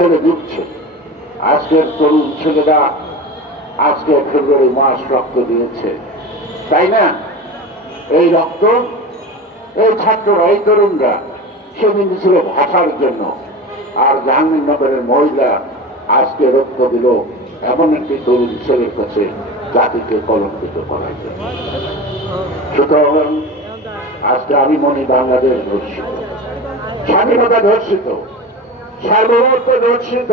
ছেড়ে দিচ্ছে আজকের তরুণ ছেলেরা আজকে ফেব্রুয়ারি মাস রক্ত দিয়েছে। তাই না? এই রক্ত, এই ছাত্ররা, এই তরুণরা সেদিন ছিল ভাষার জন্য। আর জাহাঙ্গীরনগরের মহিলা আজকে রক্ত দিল এমন একটি তরুণ ছেলের কাছে জাতিকে কলঙ্কিত জন্য। সুতরাং আজকে আমি মনে বাংলাদেশ ধর্ষিত। স্বাধীনতা ধর্ষিত। সার্বভৌমত্ব ধর্ষিত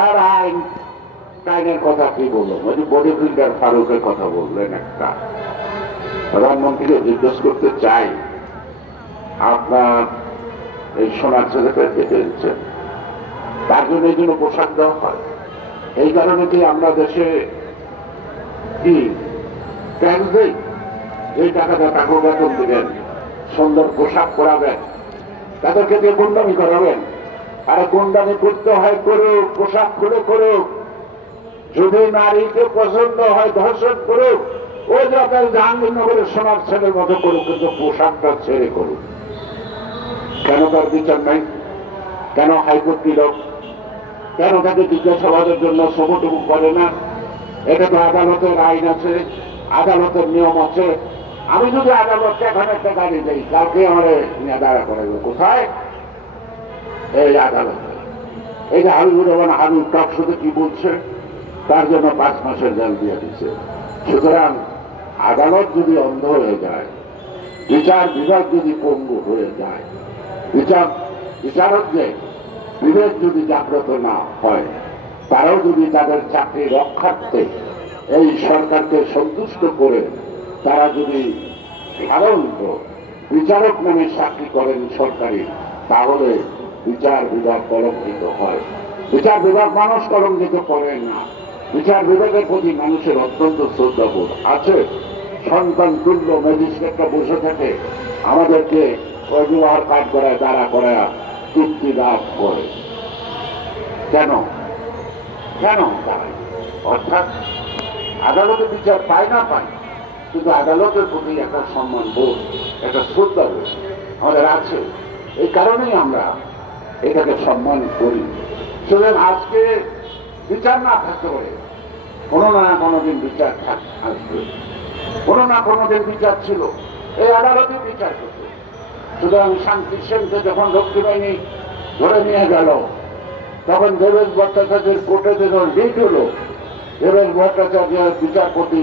আর আইন, আইনের কথা কি বলব? ওই যে বডি বিল্ডার ফারুকের কথা বললেন একটা। প্রধানমন্ত্রীকে জিজ্ঞেস করতে চাই, আপনার এই সোনার ছেলেটা দেখেছেন তার জন্য এই জন্য পোশাক দেওয়া হয়। এই কারণে কি আমরা দেশে কি ট্যাক্স দেই? এই টাকাটা টাকা বেতন দিবেন, সুন্দর পোশাক পরাবেন। তাদেরকে দিয়ে গুন্ডামি করাবেন। আরে গুন্ডামি করতে হয় করুক, পোশাক করে করুক, যদি নারীকে পছন্দ হয় ধর্ষণ করুক, ওই যাদের জাহাঙ্গীরনগরের সোনার ছেলের মতো করুক, কিন্তু পোশাকটা ছেড়ে করুক। কেন তার বিচার নাই? কেন হাইকোর্ট দিল কেন তাকে জিজ্ঞাসাবাদের জন্য সমটুকু করে না? এটা তো আদালতের আইন আছে, আদালতের নিয়ম আছে। আমি যদি আদালতকে এখন একটা গাড়ি দেই, কালকে আমার দাঁড়া করাবো কোথায়? এই আদালতে। এই যে হাবিবুর রহমান হাবিব টক শুধু কি বলছে? তার জন্য পাঁচ মাসের জেল দিয়ে দিচ্ছে সুতরাং আদালত যদি অন্ধ হয়ে যায়, বিচার বিভাগ যদি পঙ্গু হয়ে যায়, বিচার, বিচারকদের বিবেক যদি জাগ্রত না হয়, তারাও যদি তাদের চাকরি রক্ষার্থে এই সরকারকে সন্তুষ্ট করে তারা যদি সাধারণত বিচারক নামে চাকরি করেন সরকারি, তাহলে বিচার বিভাগ কলঙ্কিত হয়। বিচার বিভাগ মানুষ কলঙ্কিত করে না। বিচার বিভাগের প্রতি মানুষের অত্যন্ত শ্রদ্ধাবোধ আছে। সন্তান তুল্য ম্যাজিস্ট্রেটটা বসে থাকে, আমাদেরকে অজুহার কাজ করায়, দাঁড়া করায়, তৃপ্তি লাভ করে। কেন? কেন দাঁড়ায় অর্থাৎ আদালতে বিচার পায় না পায়? কিন্তু আদালতের প্রতি একটা সম্মান বোধ, একটা শ্রদ্ধা বোধ আমাদের আছে। এই কারণেই আমরা এটাকে সম্মান করি। সুতরাং আজকে বিচার না থাকতে পারে, কোনো না কোনো দিন বিচার আসবে কোনো না কোনো দিন বিচার ছিল, এই আদালতে বিচার করতে। সুতরাং শান্তি সেনকে যখন রক্ষী বাহিনী ধরে নিয়ে গেল, তখন দেবেশ ভট্টাচার্যের কোর্টে যখন লিড হলো, দেবেশ ভট্টাচার্য বিচারপতি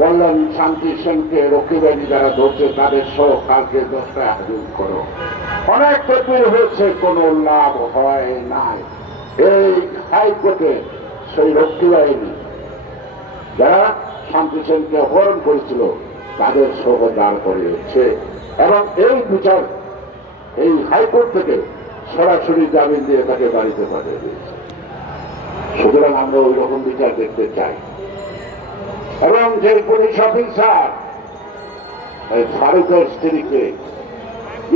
বললেন শান্তি সেনকে রক্ষী বাহিনী যারা ধরছে, তাদের সহ কালকে দশটায় হাজির করো। অনেক তদবির হয়েছে, কোনো লাভ হয় নাই। এই হাইকোর্টে সেই রক্ষী বাহিনী, যারা শান্তি সেনকে অপহরণ করেছিল, তাদের সহ দাঁড় করিয়েছে এবং এই বিচার, এই হাইকোর্ট থেকে সরাসরি জামিন দিয়ে তাকে বাড়িতে পাঠিয়ে দিয়েছে। সুতরাং আমরা ওই রকম বিচার দেখতে চাই। এবং যে পুলিশ অফিসার ফারুকের স্ত্রীকে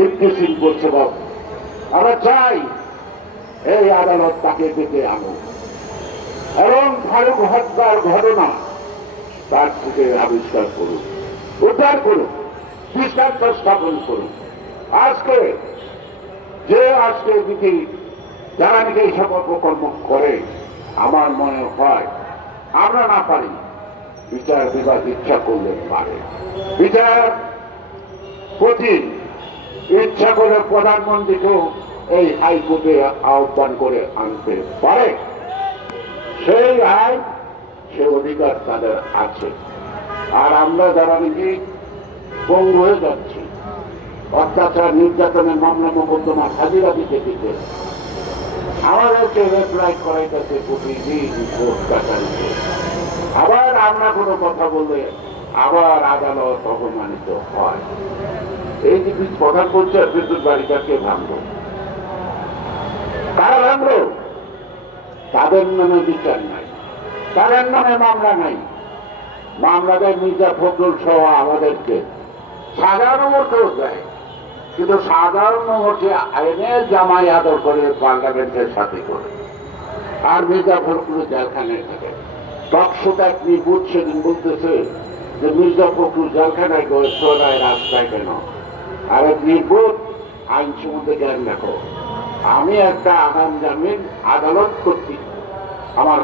ইফতিসিং করছে বাবু। আমরা চাই এই আদালত তাকে পেতে আনুক এবং ফারুক হত্যার ঘটনা তার থেকে আবিষ্কার করুন, উদ্ধার করুন, দৃষ্টান্ত স্থাপন করুন। আজকে, যে আজকে দিকে যারা এই সকল প্রকল্প করে, আমার মনে হয়, আমরা না পারি বিচার বিভাগ ইচ্ছা করলে পারে। বিচার কঠিন। ইচ্ছা করে প্রধানমন্ত্রীকেও এই হাইকোর্টে আহ্বান করে আনতে পারে। সেই আইন, সে অধিকার তাদের আছে। আর আমরা যারা নাকি পঙ্গু হয়ে যাচ্ছি, অত্যাচার, নির্যাতনের মামলা, মোকদ্দমা হাজিরা দিতে দিতে আমাদেরকে রেপ্লাই করাইতেছে প্রতিদিন কাছারিতে আবার আমরা কোনো কথা বললে আবার আদালত অপমানিত হয়। এই যে প্রধান পঞ্চায়েত বিদ্যুৎ বাড়িটাকে ভাঙল? কারা ভাঙল? তাদের নামে বিচার নাই। তাদের নামে মামলা নাই। মামলা দেয় মির্জা ফখরুল সহ আমাদেরকে সাধারণ মতো দেয়। কিন্তু সাধারণ মতে আইনের জামাই আদর করে পার্লামেন্টের সাথে করে। আর মির্জা ফখরুল জেলখানায় থাকে। টকশোটা আপনি বুধ সেদিন বলতেছে যে, মির্জা ফখরুল জেলখানায় সোনায় রাস্তায় কেন? আর আপনি বুধ আইন সম্বন্ধে জ্ঞান দেখো আমি একটা আগাম জামিন আদালত কর্তৃক আমার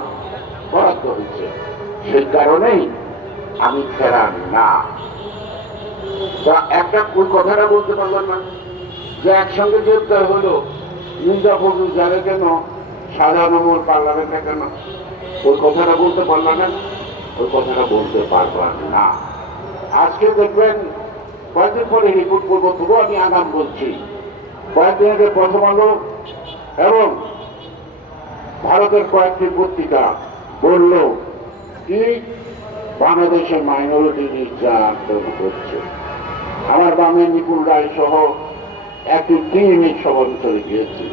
বরাদ্দ হয়েছে। সেই কারণেই আমি ফেরান না। একটা ওই কথাটা বলতে পারলাম না। যে একসঙ্গে গ্রেপ্তার হলো মির্জাফর যারে কেন? সাদা নম্বর পার্লামেন্ট কেন? ওই কথাটা বলতে পারল না ওই কথাটা বলতে পারলাম না। আজকে দেখবেন কয়েকদিন পরে রিপোর্ট করব, তবুও আমি আগাম বলছি। কয়েকদিন আগে প্রথম আলো এবং ভারতের কয়েকটি পত্রিকা বলল কি, বাংলাদেশের মাইনরিটি নির্যাতন হচ্ছে। আমার বামে নিপুণ রায় সহ একটি টিম এই সব অঞ্চলে গিয়েছিল।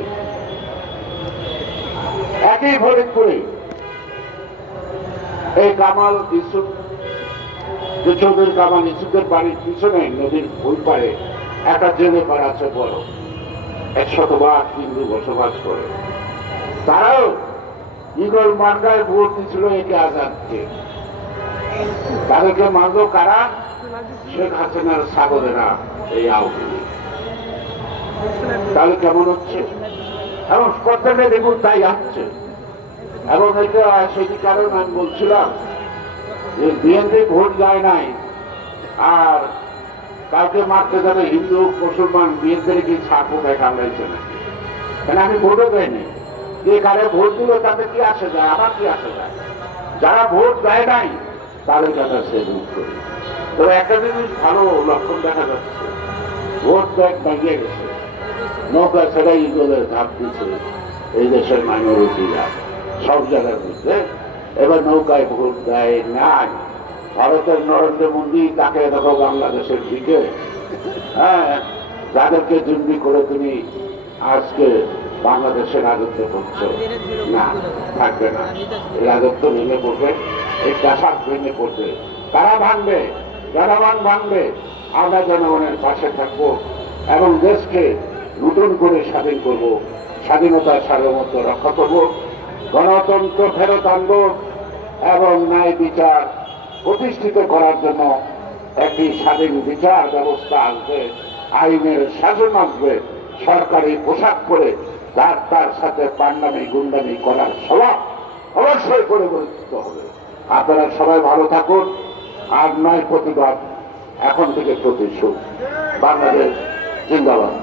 একই ফরিদপুরে এই কামাল ইসুফ যে কামাল ইসুফের বাড়ির পিছনে নদীর ওই পারে একটা জেলে পাড়া আছে বড়। এক শতভাগ হিন্দু বসবাস করে। তারাও ইগল মার্গায় ভোট দিছিল একে আজাদকে। তাদেরকে মারলো কারা? শেখ হাসিনার সাগরেরা, এই আউলি তাহলে কেমন হচ্ছে? এবং প্রত্যেকে দেখুন তাই আসছে। এবং এটা সেটি কারণ আমি বলছিলাম যে বিএনপি ভোট যায় নাই। আর কাউকে মারতে যাবে হিন্দু, মুসলমান বিএনপির কি ছাপও দেখা হয়েছে নাকি? কেন আমি ভোটও দেয়নি যে কারে ভোট দিল তাতে কি আসে যায় আমার কি আসে যায়? যারা ভোট দেয় নাই, তাদের কথা সে ভোট করি। তবে একটা জিনিস ভালো লক্ষণ দেখা যাচ্ছে। ভোট ব্যাগ ভাঙিয়ে গেছে। নৌকা ছেড়ে ইগলের ধাপ দিচ্ছে এই দেশের মাইনরিটিরা সব জায়গার মধ্যে এবার নৌকায় ভোট দেয় নাই। ভারতের নরেন্দ্র মোদী তাকে দেখো বাংলাদেশের দিকে। হ্যাঁ যাদেরকে জুন্ডি করে তুমি আজকে বাংলাদেশের রাজত্ব করছ। না, থাকবে না। রাজত্ব ভেঙে পড়বে, এই চাষাদ ভেঙে পড়বে। তারা ভাঙবে? জনগণ ভাঙবে। আমরা জনগণের পাশে থাকব এবং দেশকে নতুন করে স্বাধীন করব স্বাধীনতার সার্বভৌমত্ব রক্ষা করব, গণতন্ত্র ফেরত আনব এবং ন্যায় বিচার প্রতিষ্ঠিত করার জন্য একটি স্বাধীন বিচার ব্যবস্থা আসবে আইনের শাসন আসবে সরকারি পোশাক পরে তার তার সাথে পান্ডামি গুন্ডামি করার স্বভাব অবশ্যই পরিবর্তিত হবে। আপনারা সবাই ভালো থাকুন, আর নয় প্রতিবাদ, এখন থেকে প্রতিশোধ। বাংলাদেশ জিন্দাবাদ।